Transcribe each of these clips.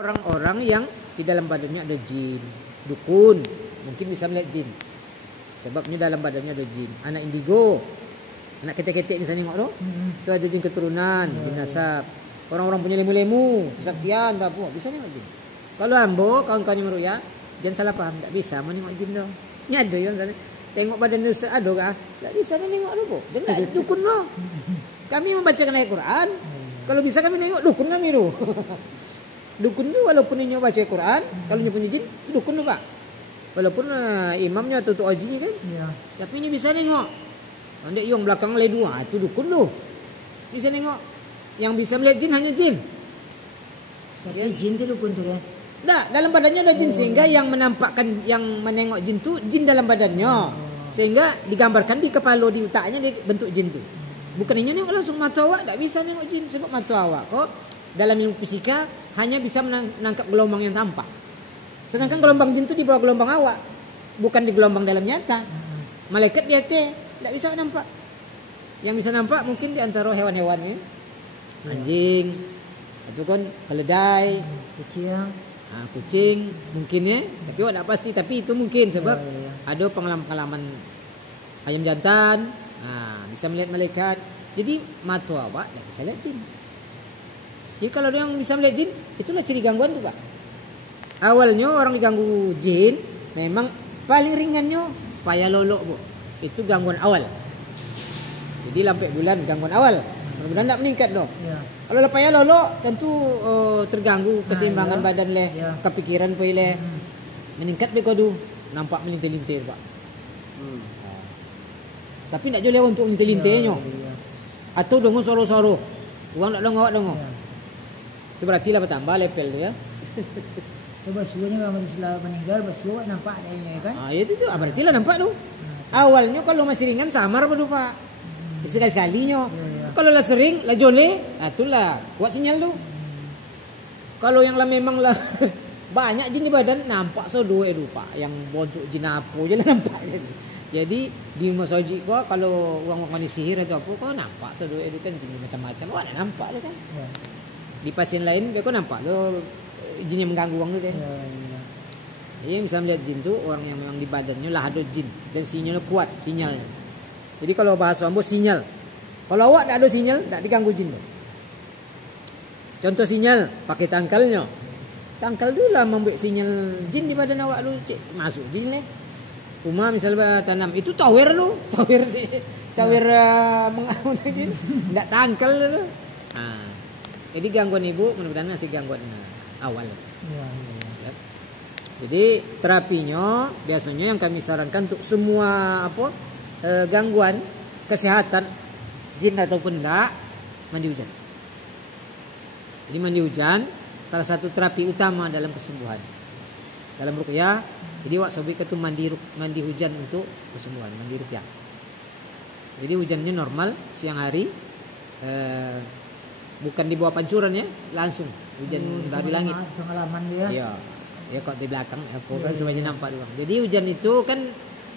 Orang-orang yang di dalam badannya ada jin, dukun, mungkin bisa melihat jin. Sebabnya dalam badannya ada jin. Anak indigo, anak ketek-ketek misalnya nengok tuh, itu ada jin keturunan, jin nasab. Orang-orang punya lemu-lemu, kesaktian, tak apa, bisa nengok jin. Kalau ambo, kawan-kawannya meruya, jangan salah paham, tak bisa mau nengok jin dong. Ini ada yang sana, tengok badan Ustaz ada kah? Tak bisa nengok dulu, dia tak dukun loh. Kami membacakan ayat Quran, kalau bisa kami nengok dukun kami tuh. Dukun tu walaupun dia baca Quran, kalau dia punya jin, dukun tu Pak. Walaupun imamnya atau haji kan. Ya. Tapi dia bisa nengok. Andai yang belakang le dua, itu dukun tu. Bisa nengok. Yang bisa melihat jin hanya jin. Tapi ya. Jin tu dukun tu kan. Tak, dalam badannya ada jin sehingga yang menampakkan yang menengok jin tu jin dalam badannya. Sehingga digambarkan di kepala di otaknya dia bentuk jin tu. Bukan ini nengok langsung mata awak, tak bisa nengok jin sebab mata awak kok dalam ilmu fisika hanya bisa menangkap gelombang yang tampak. Sedangkan gelombang jin itu di bawah gelombang awak, bukan di gelombang dalam nyata. Malaikat dia tidak bisa nampak. Yang bisa nampak mungkin di antara hewan-hewan ni, anjing, itu kan keledai, kucing mungkin ya. Tapi awak tak pasti. Tapi itu mungkin sebab ada pengalaman-pengalaman ayam jantan, bisa melihat malaikat. Jadi mata awak tak bisa lihat jin. Jadi kalau yang bisa melihat jin, itulah ciri gangguan tu Pak. Awalnya orang diganggu jin, memang paling ringannya payah lolok Bu. Itu gangguan awal. Jadi lampai bulan gangguan awal. Mudah-mudahan tak meningkat doh. Ya. Kalau payah lolok, tentu terganggu keseimbangan badan leh, kepikiran pun leh. Meningkat be kodu, nampak melintir-lintir Pak. Tapi tak boleh untuk melintir-lintirnya. Atau dengar suara-suara. Orang tak dengar awak dengar. Itu berarti lah bertambah level tu ya. Coba suruhnya kalau setelah meninggal, basuh nampak adanya kan? Itu tu, berarti lah nampak tu. Awalnya kalau masih ringan samar baru Pak. Sekali-sekalinya. Kalau lah sering, lah jole, itulah kuat sinyal tu. Kalau yang lah memang lah banyak jin di badan, nampak so-dua itu Pak. Yang bentuk jin apa je lah nampak. Jadi di masjid kau kalau orang-orang sihir atau apa kau nampak so-dua itu kan jin macam-macam. Wah, nampak tu kan. Di pasien lain kau nampak lo jin yang mengganggu orang tu deh. Jadi yang bisa melihat jin tu orang yang memang di badannya lah ada jin dan sinyalnya kuat sinyal. Jadi kalau bahasa ambo sinyal. Kalau awak tak ada sinyal tak diganggu jin tu. Contoh sinyal pakai tangkalnya. Tangkal dulu lah membuat sinyal jin di badan awak lu masuk jin leh. Rumah misalnya tanam itu tower lu, tower sih. Tower mengaun lagi. Tak tangkal lu. Jadi gangguan ibu mudah-mudahan masih gangguan awal. Jadi terapinya biasanya yang kami sarankan untuk semua gangguan kesehatan jin ataupun enggak, mandi hujan. Jadi mandi hujan salah satu terapi utama dalam kesembuhan. Dalam ruqyah, jadi awak sobi itu mandi hujan untuk kesembuhan, mandi ruqyah. Jadi hujannya normal siang hari. Bukan di bawah pancuran ya, langsung hujan dari langit. Pengalaman dia. Ya kok di belakang kan semuanya nampak doang. Jadi hujan itu kan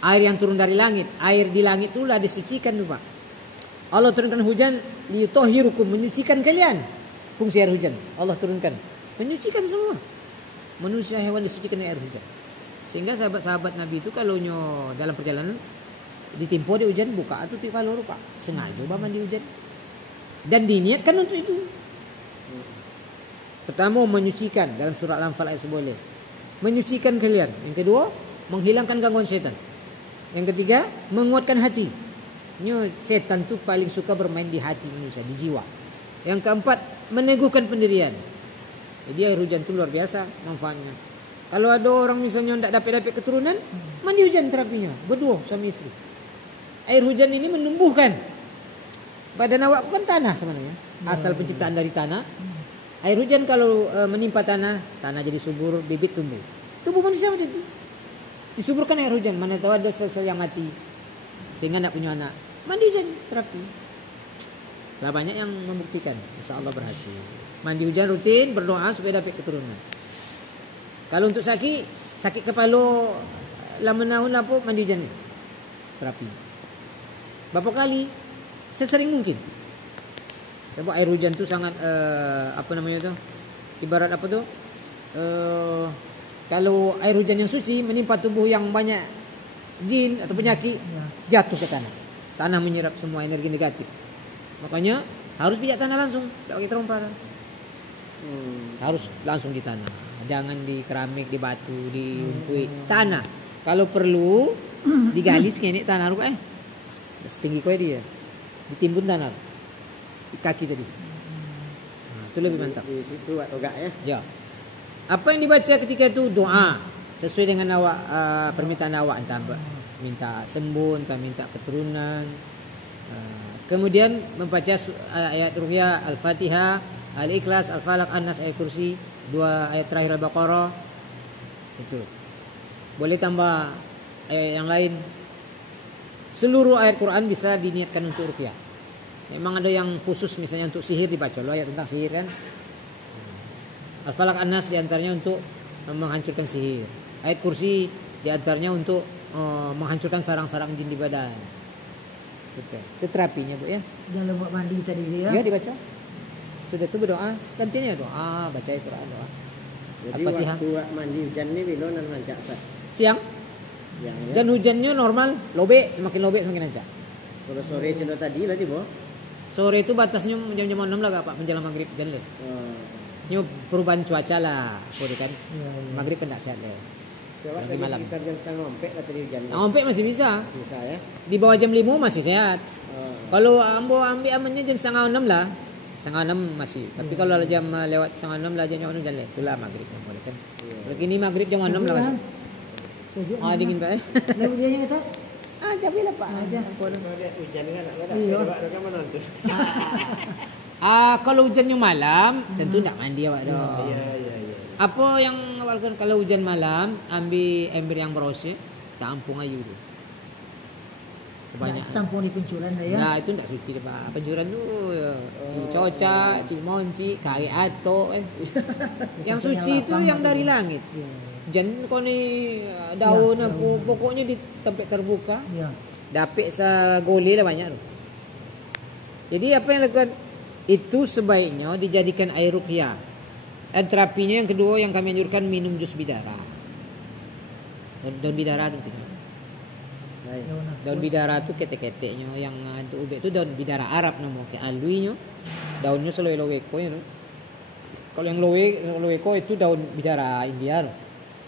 air yang turun dari langit. Air di langit itulah disucikan tuh Pak. Allah turunkan hujan liyutahhirukum, menyucikan kalian. Fungsi air hujan Allah turunkan menyucikan semua. Manusia hewan disucikan air hujan. Sehingga sahabat-sahabat Nabi itu kalau dalam perjalanan ditimpa di hujan buka atau tiap paluru Pak. Sengaja mandi hujan. Dan diniatkan untuk itu. Pertama menyucikan dalam surah Al-Anfal ayat 11. Menyucikan kalian. Yang kedua, menghilangkan gangguan setan. Yang ketiga, menguatkan hati. Setan tu paling suka bermain di hati manusia, di jiwa. Yang keempat, meneguhkan pendirian. Jadi air hujan itu luar biasa manfaatnya. Kalau ada orang misalnya tidak dapat keturunan, mandi hujan terapinya. Berdua suami istri. Air hujan ini menumbuhkan. Badan awak kan tanah sebenarnya. Asal penciptaan dari tanah. Air hujan kalau menimpa tanah jadi subur, bibit tumbuh. Tubuh manusia seperti itu. Disuburkan air hujan, mana tahu ada sel-sel yang mati sehingga tidak punya anak. Mandi hujan terapi. Lah banyak yang membuktikan, insyaallah berhasil. Mandi hujan rutin, berdoa supaya dapat keturunan. Kalau untuk sakit kepala lama tahun apa mandi hujan ni. Terapi. Berapa kali? Sesering mungkin. Sebab air hujan tu sangat apa namanya tu? Ibarat apa tu? kalau air hujan yang suci menimpa tubuh yang banyak jin atau penyakit, jatuh ke tanah. Tanah menyerap semua energi negatif. Makanya harus pijak tanah langsung, tidak pakai terompa. Harus langsung di tanah. Jangan di keramik, di batu, di umpui. Tanah. Kalau perlu digali segini tanah rupa setinggi kau dia. Ditimbun tanah. Di kaki tadi. Nah, itu lebih mantap. Di situ atau enggak ya? Ya. Apa yang dibaca ketika itu? Doa sesuai dengan awak permintaan awak, entah minta sembuh, entah minta keturunan. Kemudian membaca ayat ruqyah Al-Fatihah, Al-Ikhlas, Al-Falaq, An-Nas, Ayat Kursi, 2 ayat terakhir Al-Baqarah. Itu. Boleh tambah ayat yang lain. Seluruh ayat Quran bisa diniatkan untuk ruqyah. Memang ada yang khusus misalnya untuk sihir dibaca lo ayat tentang sihir kan. Al-Falaq, An-Nas diantaranya untuk menghancurkan sihir. Ayat kursi diantaranya untuk menghancurkan sarang-sarang jin di badan. Betul. Itu terapinya Bu ya. Dalam buat mandi tadi ya. Ya dibaca. Sudah itu berdoa. Gantinya doa, baca Al-Quran doa. Jadi Al-Fatihah. waktu mandi hujan ni bilo nan rancak Ustaz. Siang. Yang ya. Dan hujannya normal, lobe, semakin lobe semakin lancar. Kalau sore contoh tadi lah di bawah. Sore itu batasnya jam-jam 6 lah Pak, menjelang maghrib kan le. Ini perubahan cuaca lah, sore kan. Maghrib kan tak sehat le. Coba Nanti tadi malam. sekitar jam setengah ompek lah tadi hujan. Sampai masih bisa. Susah ya. Di bawah jam 5 masih sehat. Kalau ambo ambil amannya jam setengah 6 lah. Setengah 6 masih. Tapi kalau jam lewat setengah 6 lah jam 6 jalan. Itulah maghrib yang boleh kan. Kalau kini maghrib jam 6 lah masih. Dingin Pak. Lalu dia yang kata, Cabai lah Pak. Kalau dia hujan kan nak ada. Iya. Coba kan mana tu. Kalau hujannya malam, tentu tak mandi awak dah. Iya. Apa yang awak lakukan kalau hujan malam, ambil ember yang berosnya, tampung ayu tu. Sebanyak. tampung di pencuran dah ya. Nah, itu tak suci dah Pak. Penjuran tu cik coca, cik monci, kari atok Yang suci itu yang dari langit. Jangan kau ni daun apa, pokoknya di tempat terbuka. Ya. Dapat segole lah banyak tu. Jadi apa yang lakukan? Itu sebaiknya dijadikan air ruqyah. Dan terapinya yang kedua yang kami anjurkan minum jus bidara. Daun bidara tentunya. Daun bidara tu ketek-keteknya yang untuk ubek tu daun bidara Arab nama ke aluinya. Daunnya selowe-loweko ya. Kalau yang loweko itu daun bidara India.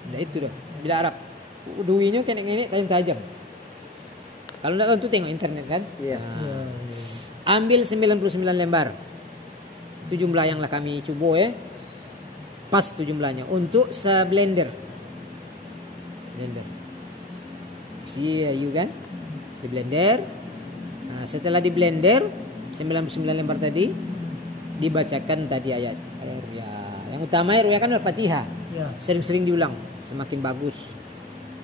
Dah itu dah. Bidara Arab. Duinya kenek-kenek tajam. Kalau nak tahu tu tengok internet kan. Iya. Ambil 99 lembar. Itu jumlah yang lah kami cuba ya. Pas tu jumlahnya untuk seblender. Blender. Si you kan? Di blender. Nah, setelah di blender 99 lembar tadi dibacakan tadi ayat ya. Yang utama ya kan Al-Fatihah. Ya. Sering-sering diulang semakin bagus.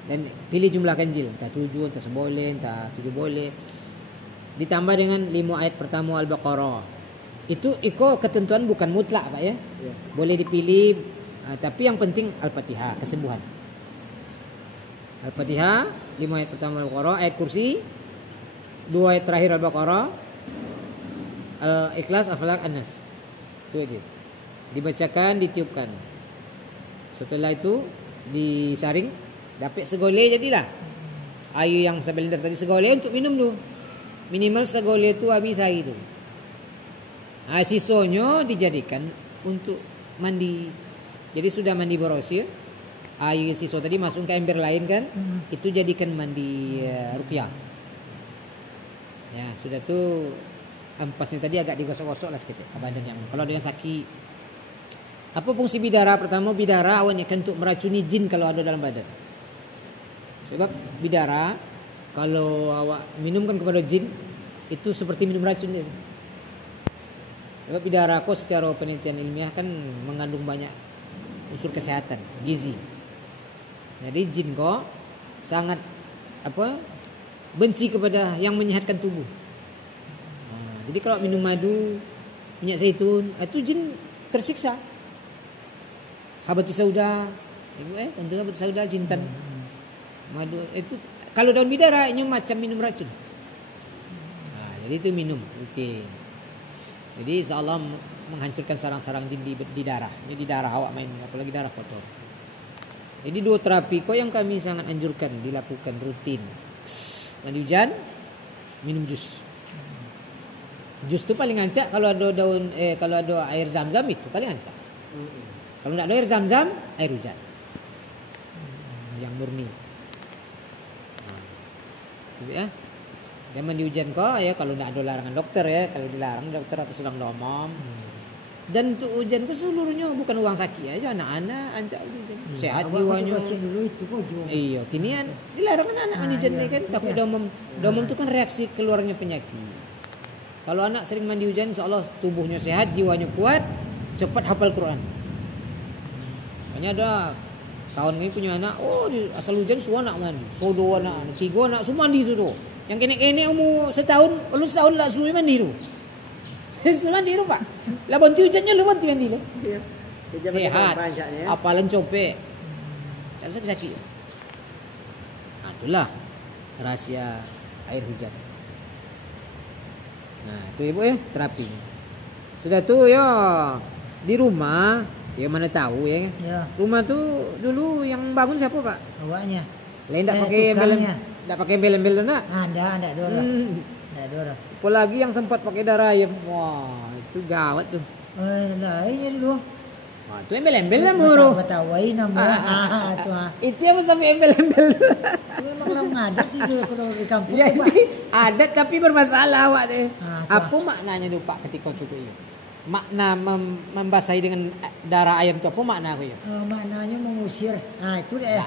Dan pilih jumlah ganjil, entah 7, entah 10 boleh, entah 7 boleh. Ditambah dengan 5 ayat pertama Al-Baqarah. Itu ketentuan bukan mutlak Pak ya. Boleh dipilih, tapi yang penting Al-Fatihah, kesembuhan. Al-Fatihah, 5 ayat pertama Al-Baqarah, ayat kursi, 2 ayat terakhir Al-Baqarah, Al-Ikhlas, Al-Falaq, An-Nas. Itu aja. Dibacakan, ditiupkan. Setelah itu disaring, dapat segole jadilah. Air yang seblender tadi segole untuk minum dulu. Minimal segole itu habis hari itu. Sisanya dijadikan untuk mandi. Jadi sudah mandi boros ya. Air sisa tadi masuk ke ember lain kan. Itu jadikan mandi ruqyah. Ya, sudah tu ampasnya tadi agak digosok-gosok lah sedikit ke badan yang. Kalau ada yang sakit. Apa fungsi bidara? Pertama, bidara awalnya kan untuk meracuni jin kalau ada dalam badan. Sebab bidara kalau awak minumkan kepada jin itu seperti minum racun dia. Sebab bidara kok secara penelitian ilmiah kan mengandung banyak unsur kesehatan, gizi. Jadi jin kok sangat benci kepada yang menyehatkan tubuh. Jadi kalau minum madu, minyak zaitun, itu jin tersiksa. Habatus sauda, tentu habatus sauda jintan. Madu itu kalau daun bidara ini macam minum racun. Jadi itu minum rutin. Jadi insyaallah menghancurkan sarang-sarang jin di darah. Ini di darah awak main, apalagi darah kotor. Jadi 2 terapi kok yang kami sangat anjurkan dilakukan rutin. Mandi hujan, minum jus. Jus itu paling ancak kalau ada kalau ada air zam-zam itu paling ancak. Kalau tidak ada air zam-zam, air hujan. Yang murni. Itu ya. Dia mandi hujan kok ya kalau tidak ada larangan dokter ya. Kalau dilarang dokter atau sedang domom. Dan untuk hujan kok seluruhnya bukan uang sakit aja, anak-anak ancak hujan. Sehat jiwanya. Dulu itu kok jual. Iya, kinian dilarang anak mandi hujan nih kan. Takut domom. Domom itu kan reaksi keluarnya penyakit. Kalau anak sering mandi hujan, insyaallah tubuhnya sehat, jiwanya kuat, cepat hafal Quran. Makanya ada kawan ini punya anak, asal hujan semua anak mandi. Sodo anak, 3 anak semua mandi sodo. Yang kene-kene umur setahun lah semua mandi tu. Semua mandi tu Pak. Lah bantu hujannya lu mandi lo. Iya. Sehat. Apalan copek. Tak sakit. Nah, itulah rahasia air hujan. Nah, itu Ibu ya terapi. Sudah tuh ya di rumah, ya mana tahu ya. Ya. Rumah tuh dulu yang bangun siapa Pak? Awaknya. Lain tak pakai embel-embel. Tak pakai embel-embel enggak? Enggak ada orang. Enggak ada orang. Apalagi yang sempat pakai darah ayam. Wah, itu gawat tuh. Lainnya dulu. Wah, itu embel-embel lah muru. Betawain nama. Itu yang sampai embel-embel. Memang lama adat itu kalau di kampung. Ya, adat tapi bermasalah awak deh. Ah, Apa maknanya tuh Pak ketika itu ya? Makna membasahi dengan darah ayam itu apa makna aku ya? Maknanya mengusir. Itu deh.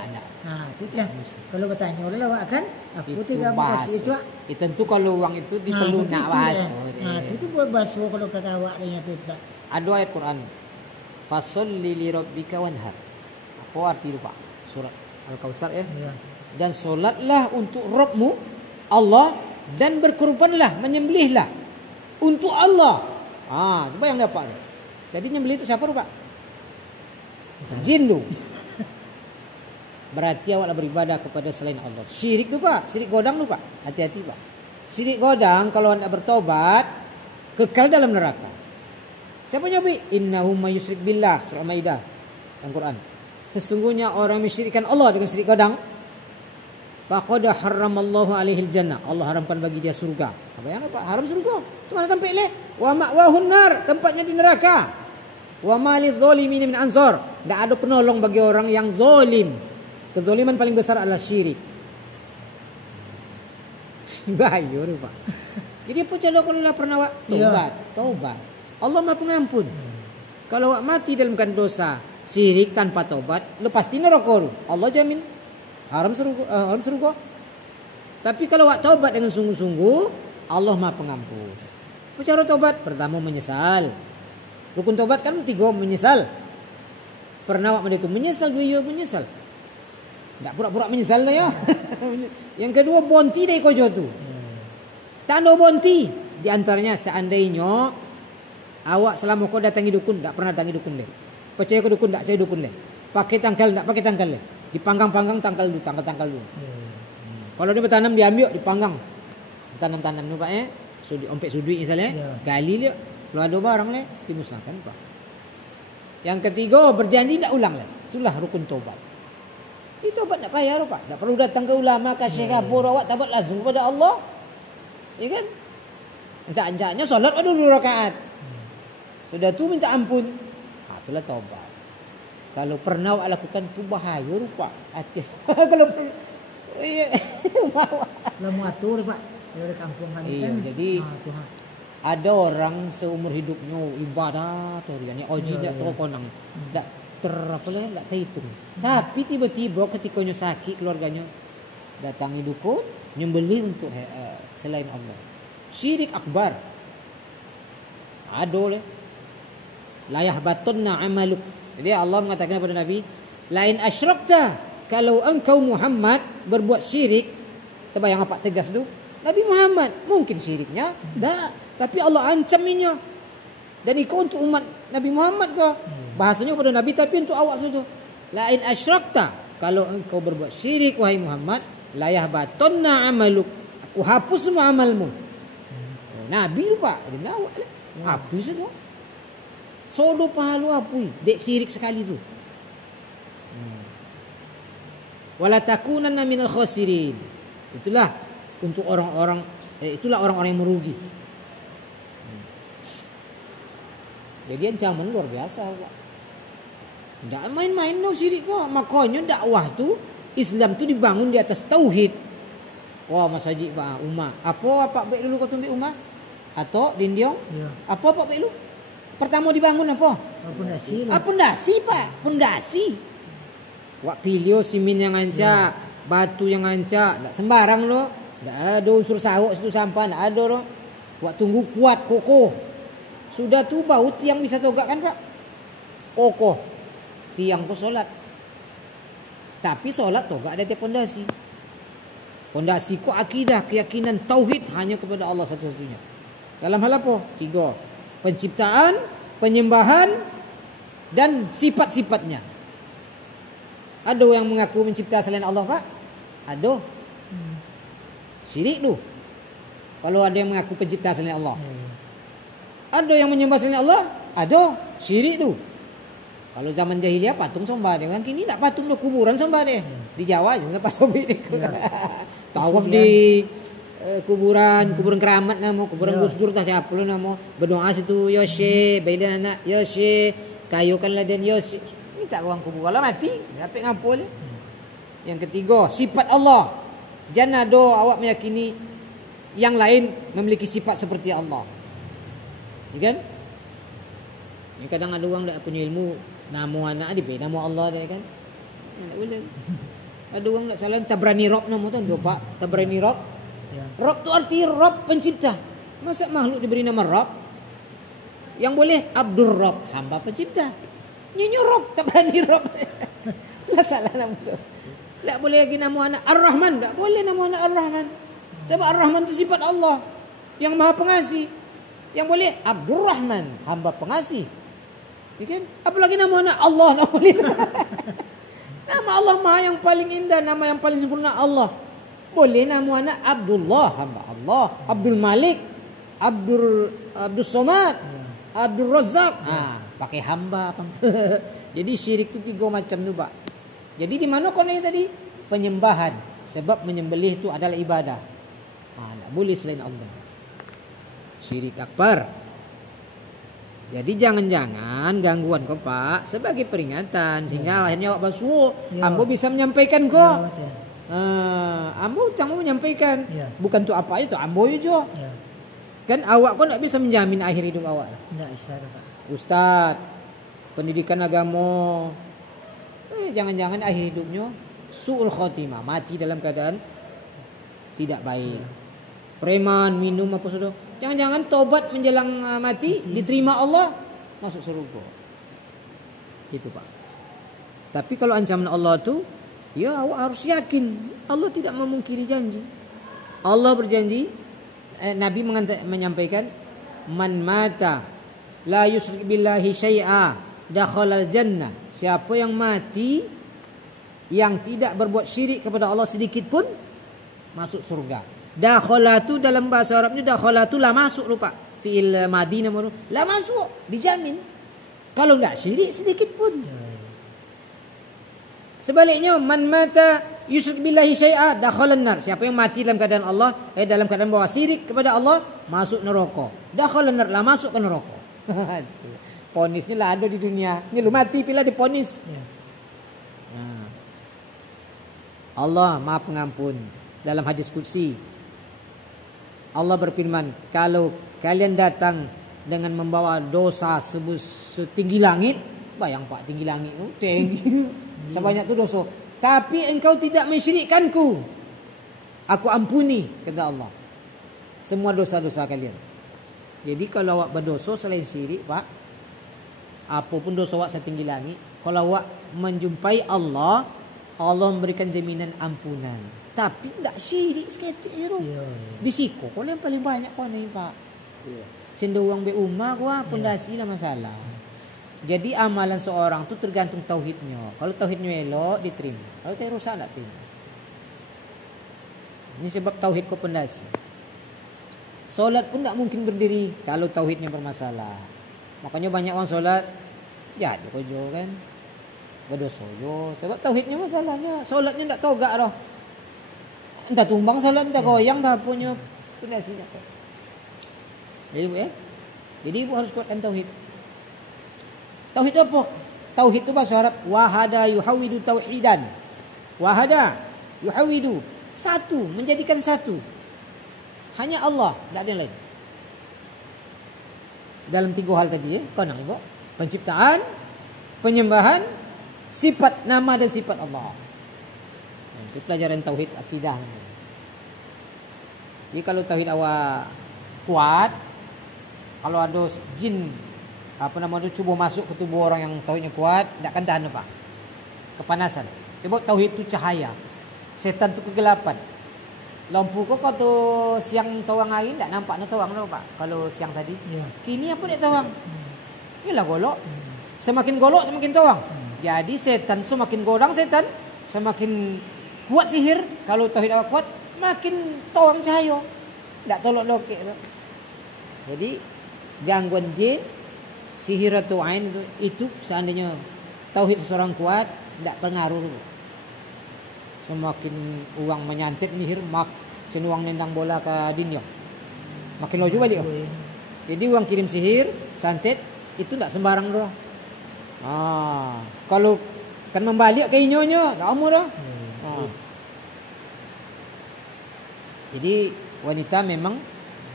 Itu ya. Kalau bertanya udah awak kan, aku tidak mau kasih itu. Tentu kalau uang itu diperlu nak bahas. Itu buat baso kalau kata awak dengan itu. Ada ayat Quran. Fasolli li rabbika wanhar. Apa arti itu Pak? Surat Al-Kautsar ya. Dan solatlah untuk Rabbmu Allah dan berkorbanlah, menyembelihlah untuk Allah. Coba yang dapat. Jadi nyembelih itu siapa Pak? Jin tu. Berarti awaklah beribadah kepada selain Allah. Syirik tu Pak, syirik godang tu Pak. Hati-hati Pak. Syirik godang kalau anda bertobat kekal dalam neraka. Siapa nyabi? Innahum may yusyrik billah, surah Maidah Al-Quran. Sesungguhnya orang mensyirikkan Allah dengan syirik godang, faqad harramallahu alaihil jannah. Allah haramkan bagi dia surga. Apa yang apa? Haram surga. Itu mana tempat le? Wa ma'wahun nar, tempatnya di neraka. Wa malidh zalimin min ansar. Enggak ada penolong bagi orang yang zalim. Kezaliman paling besar adalah syirik. Bahaya Pak. Jadi apa cara kalau lah pernah awak taubat. Allah Maha Pengampun. Kalau awak mati dalam dosa syirik tanpa taubat, lu pasti neraka. Allah jamin haram surga. Tapi kalau awak taubat dengan sungguh-sungguh, Allah Maha Pengampun. Cara taubat pertama menyesal. Rukun taubat kan 3 menyesal. Pernah awak itu menyesal, 2 menyesal. Tak pura-pura menyesal lah ya. Yang kedua bonti dari kojo tu. Tanda bonti. Di antaranya seandainya awak selama kau datangi dukun, tak pernah datangi dukun deh. Percaya ke dukun, tak percaya dukun deh. Pakai tangkal, tak pakai tangkal deh. Dipanggang-panggang tangkal dulu. Kalau dia bertanam diambil, dipanggang. Tanam-tanam tu Pak ya. Ompek sudut misalnya, gali dia. Kalau ada barang le, dimusnahkan Pak. Yang ketiga berjanji tak ulang le. Itulah rukun taubat. Itu taubat tak payah Pak. Tak perlu datang ke ulama, ke syekh kabur, awak taubat langsung kepada Allah. Ya kan? Encak-encaknya solat ada 2 rakaat. Sudah tu minta ampun. Itulah taubat. Kalau pernah awak lakukan tu bahaya Pak. Hati. Kalau Lama atur Pak. Dari kampung kami kan. Jadi ada orang seumur hidupnya ibadah atau yang oji tak terkonang. Tak tak terhitung. Tapi tiba-tiba ketika sakit keluarganya datangi dukun, nyembelih untuk selain Allah. Syirik akbar. Ada layah batunna amaluk. Jadi Allah mengatakan kepada Nabi, lain asyrakta, kalau engkau Muhammad berbuat syirik. Terbayang apa tegas tu? Nabi Muhammad mungkin syiriknya, tak. Tapi Allah ancaminya. Dan ikut untuk umat Nabi Muhammad kau. Bahasanya kepada Nabi tapi untuk awak saja. Lain asyrakta, kalau engkau berbuat syirik wahai Muhammad, layah batunna amaluk. Aku hapus semua amalmu. Nabi lupa, dia awak hapus semua. Sodo pahalu apui, dek syirik sekali tu. Wala takunanna minal khasirin. Itulah untuk orang-orang itulah orang-orang yang merugi. Jadi ancaman luar biasa, Pak. Tidak main-main no syirik kok. Makanya dakwah tu Islam tu dibangun di atas tauhid. Wah, Mas Haji Pak Umar. Apa baik dulu kau tumbi Umar? Atau Dindiong? Ya. Apa baik dulu? Pertama dibangun apa? Pondasi. Pondasi, Pak. Pondasi. Wak pilio simin yang ngancak, batu yang ngancak, tak sembarang lo. Tak ada unsur sahuk situ sampah, tak ada lo. Wak tunggu kuat, kokoh. Sudah tu bau tiang bisa togak kan, Pak? Kokoh. Tiang pun solat. Tapi solat togak ada di pondasi. Pondasi ko akidah, keyakinan, tauhid hanya kepada Allah satu-satunya. Dalam hal apa? 3. Penciptaan, penyembahan, dan sifat-sifatnya. Ada yang mengaku mencipta selain Allah, Pak? Ada. Syirik tu. Kalau ada yang mengaku pencipta selain Allah. Ada yang menyembah selain Allah? Ada. Syirik tu. Kalau zaman jahiliyah patung sembah dia. Orang kini tak patung tu, kuburan sembah dia. Di Jawa je lepas sobek dia. Tawaf di kuburan keramat nama, kuburan Gus Dur tak siapa lu nama. Berdoa situ, ya Syekh, baidan anak, ya Syekh, kayukanlah dan ya Syekh. Ini tak orang kubur. Kalau mati, dapat ngampul. Yang ketiga, sifat Allah. Jangan ada awak meyakini yang lain memiliki sifat seperti Allah. Ya kan? Ini kadang ada orang tak punya ilmu, nama anak dia nama Allah dia kan. Tak boleh. Ada orang tak salah Tabrani Rob nama tu Pak. Tabrani Rob. Ya. Rob tu arti Rob pencipta. Masa makhluk diberi nama Rob? Yang boleh Abdur Rob, hamba pencipta. Nyinyo Rob, Tabrani Rob. Salah nama tu. Tak boleh lagi nama anak Ar-Rahman. Tak boleh nama anak Ar-Rahman. Sebab Ar-Rahman itu sifat Allah yang maha pengasih. Yang boleh Abdur Rahman, hamba pengasih. Ya kan? Apalagi nama anak Allah. Tak boleh. Nama Allah maha yang paling indah, nama yang paling sempurna Allah. Boleh nama anak Abdullah, hamba Allah. Abdul Malik, Abdul Somad, Abdul Razak. Pakai hamba. Jadi syirik itu 3 macam tu, Pak. Jadi di mana kononnya tadi? Penyembahan. Sebab menyembelih itu adalah ibadah. Tak boleh selain Allah. Syirik akbar. Jadi jangan-jangan gangguan kau, Pak, sebagai peringatan sehingga akhirnya awak basuh. Ambo bisa menyampaikan kau. Ambo cuma menyampaikan. Bukan tu apa itu, ambo aja. Kan awak kau tak bisa menjamin akhir hidup awak. Tidak bisa, Pak. Ustaz, pendidikan agama. Jangan-jangan akhir hidupnya su'ul khotimah, mati dalam keadaan tidak baik. Preman, minum apa sudah. Jangan-jangan tobat menjelang mati diterima Allah, masuk surga. Itu, Pak. Tapi kalau ancaman Allah tu, ya awak harus yakin Allah tidak memungkiri janji. Allah berjanji, Nabi menyampaikan, man mata la yusyrik billahi syai'a dakhalal jannah. Siapa yang mati yang tidak berbuat syirik kepada Allah sedikit pun masuk surga. Dakhalatu dalam bahasa Arabnya dakhalatu la masuk lupa. Fi'il madi nama la masuk, dijamin. Kalau enggak syirik sedikit pun. Sebaliknya man mata yusyrik billahi syai'a dakhalan nar. Siapa yang mati dalam keadaan Allah dalam keadaan bawa syirik kepada Allah masuk neraka. Dakhalan nar, la masuk ke neraka. Ponisnya lah ada di dunia. Ini lu mati pila diponis. Allah Maha Pengampun. Dalam hadis qudsi Allah berfirman, kalau kalian datang dengan membawa dosa setinggi langit, bayang Pak, tinggi langit tu, tinggi. Sebanyak tu dosa. Tapi engkau tidak mensyirikkanku, aku ampuni, kata Allah, semua dosa-dosa kalian. Jadi kalau awak berdosa selain syirik, Pak, apapun dosa awak setinggi langit, kalau awak menjumpai Allah, Allah memberikan jaminan ampunan. Tapi tak syirik sekecil tu. Di siku kau yang paling banyak kau ni, Pak. Cenderung be umah kau pondasi lah masalah. Jadi amalan seorang tu tergantung tauhidnya. Kalau tauhidnya elok diterima. Kalau tauhid rusak tak terima. Ini sebab tauhid kau pondasi. Solat pun tak mungkin berdiri kalau tauhidnya bermasalah. Makanya banyak orang solat ya kojo kan. Berdosa yo sebab tauhidnya masalahnya. Solatnya tak togak dah. Entah tumbang solat entah goyang dah punya pondasinya. Jadi Bu ya. Jadi Ibu harus kuatkan tauhid. Tauhid apa? Tauhid itu bahasa Arab wahada yuhawidu tauhidan. Wahada yuhawidu, satu, menjadikan satu. Hanya Allah, tidak ada yang lain. Dalam 3 hal tadi konang Ibu. Penciptaan, penyembahan, sifat nama dan sifat Allah. Itu pelajaran tauhid akidah. Jadi kalau tauhid awak kuat, kalau ada jin cuba masuk ke tubuh orang yang tauhidnya kuat, tidak akan tahan apa? Kepanasan. Sebab tauhid itu cahaya. Setan itu kegelapan. Lampu kok tu siang tawang air tak nampak nak tawang dah Pak. Kalau siang tadi. Ya. Kini apa nak tawang? Yalah golok. Semakin golok semakin tawang. Jadi setan semakin godang setan, semakin kuat sihir. Kalau tauhid awak kuat, makin tawang cahaya. Tak tolok lokek. Jadi gangguan jin, sihir atau ain itu seandainya tauhid seseorang kuat, tidak pengaruh. Semakin uang menyantet nihir mak senuang nendang bola ke dinyok. Makin loju balik. Jadi uang kirim sihir, santet itu tidak sembarang doh. Kalau kan membalik ke inyonya, tak amu dah. Jadi wanita memang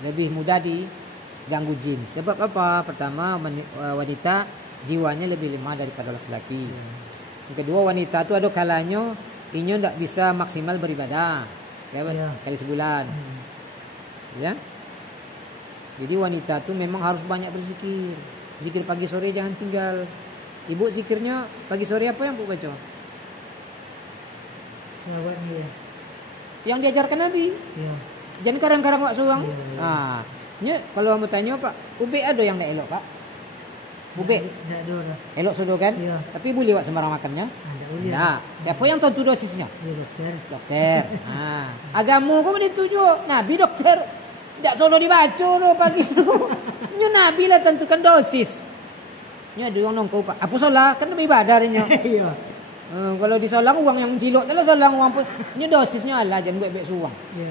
lebih mudah diganggu jin. Sebab apa? Pertama wanita jiwanya lebih lemah daripada laki-laki. Yang kedua wanita itu ada kalanya inyo tidak bisa maksimal beribadah sekali sebulan. Ya. Jadi wanita itu memang harus banyak berzikir. Zikir pagi sore jangan tinggal. Ibu zikirnya pagi sore apa yang Bu baca? Sahabatnya. Yang diajarkan Nabi. Ya. Jangan karang-karang wak suang. Ya. Kalau mau tanya Pak, ube ada yang tidak elok Pak? Ube? Tidak ada. Elok sudah kan? Ya. Tapi boleh wak sembarang makannya? Nah, siapa yang tentu dosisnya? Ya, dokter. Agama kau dituju Nabi dokter. Tidak solo dibaca loh pagi loh. Nyo Nabi lah tentukan dosis. Nyo ada yang nongkau Pak. Apa salah? Kan lebih badarnya. Iya. Kalau disolang uang yang cilok, kalau solang uang pun nyo dosisnya Allah jangan buat suang. Iya.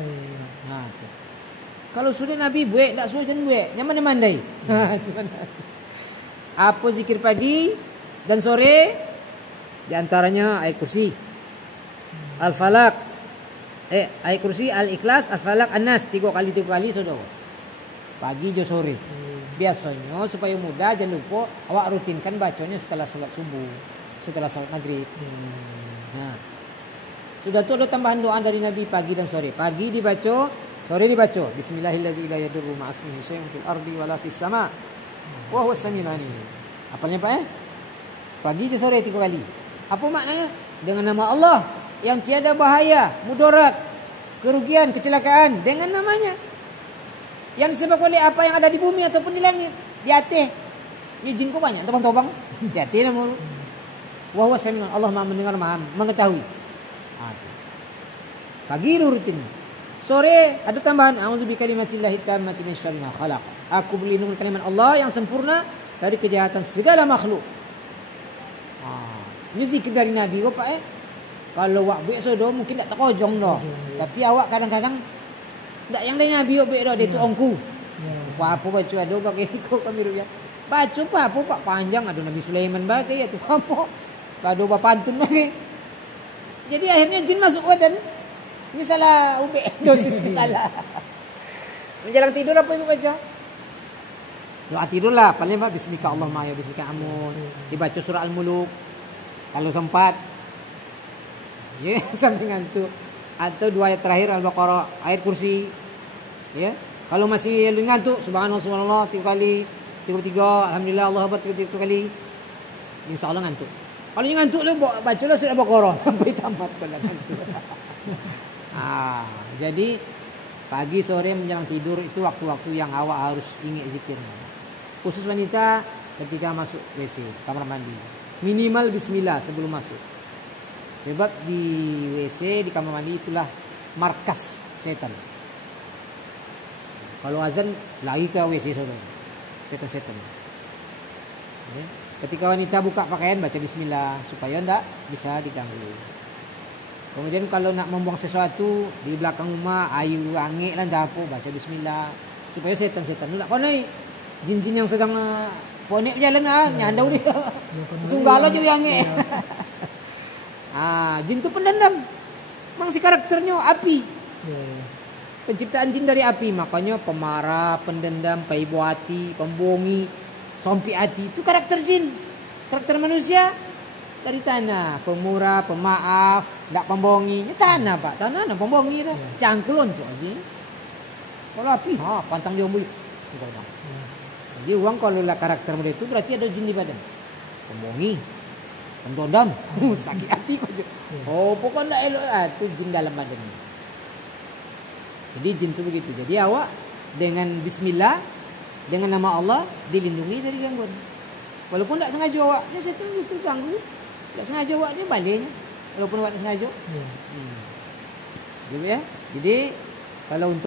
Nah, tuh. Kalau sudah Nabi buat, tak suruh jangan buat. Yang mana mandai? Apa zikir pagi dan sore? Di antaranya ayat kursi, Al-Falaq, ayat kursi, Al-Ikhlas, Al-Falaq, An-Nas 3 kali sudah. Pagi jo sore. Biasanya supaya mudah jangan lupa awak rutinkan bacanya setelah salat subuh, setelah salat maghrib. Nah, sudah tu ada tambahan doa dari Nabi pagi dan sore. Pagi dibaca, sore dibaca. Bismillahirrahmanirrahim. La yadurru ma'asmihi syai'un fil ardi wala fis sama'. Wa huwas samiul alim. Apalnya Pak Pagi dan sore 3 kali. Apa maknanya? Dengan nama Allah yang tiada bahaya, mudarat, kerugian, kecelakaan dengan namanya. Yang disebab oleh apa yang ada di bumi ataupun di langit, di atas. Ini jin kok banyak, tobang-tobang. Di atas nama. Wa huwa sami'un, Allah Maha mendengar, Maha mengetahui. Pagi rutin. Sore ada tambahan a'udzu bikalimatillahi tammati min syarri ma khalaq. Aku berlindung dengan kalimat Allah yang sempurna dari kejahatan segala makhluk. Ini zikir dari Nabi kok Pak Kalau awak buat sodo mungkin tak terkojong dah. Tapi awak kadang-kadang tak yang dari Nabi buat dah dia tu ongku. Apa baca ada bagi kok kami rupiah. Baca apa Pak panjang ada Nabi Sulaiman bagi ya tu apa. Ada pantun lagi. Jadi akhirnya jin masuk badan. Ini salah ube dosis salah. Menjelang tidur apa ibu baca? Doa tidurlah paling Pak bismika Allahumma ya bismika amun. Dibaca surah Al-Muluk. Kalau sempat sampai ngantuk atau 2 ayat terakhir Al-Baqarah, ayat kursi ya. Kalau masih ngantuk subhanallah 3 kali, 33 alhamdulillah Allah akbar 33 kali, insyaallah ngantuk. Kalau ngantuk lu bacalah surah Al-Baqarah sampai tamat kalau ngantuk. Jadi pagi sore menjelang tidur itu waktu-waktu yang awak harus ingat zikirnya. Khusus wanita ketika masuk WC, kamar mandi. Minimal bismillah sebelum masuk. Sebab di WC, di kamar mandi itulah markas setan. Kalau azan lagi ke WC saudara. Setan-setan. Ya. Ketika wanita buka pakaian baca bismillah supaya tidak bisa diganggu. Kemudian kalau nak membuang sesuatu di belakang rumah, ayu, angin lah dapur, baca bismillah supaya setan-setan tidak konai. Jin-jin yang sedang ponek berjalan nyandau dia. Sunggalo je yang angin. Jin tu pendendam. Memang si karakternya api. Penciptaan jin dari api, makanya pemarah, pendendam, paibu hati, pembohongi, sompi hati itu karakter jin. Karakter manusia dari tanah, pemurah, pemaaf, tidak pembohongi. Tanah pak, tanah nak pembohongi dah. Cangkulon tu aja. Kalau api, pantang dia bulu. Jadi uang kalau lah karakter muda itu berarti ada jin di badan. Pembohongi, pendendam, sakit hati kau. Pokoknya tidak elok itu jin dalam badannya. Jadi jin itu begitu. Jadi awak dengan bismillah, dengan nama Allah dilindungi dari gangguan. Walaupun tak sengaja awak, dia setan itu ganggu. Tak sengaja awak dia baliknya. Walaupun awak tak sengaja. Gitu ya. Jadi kalau untuk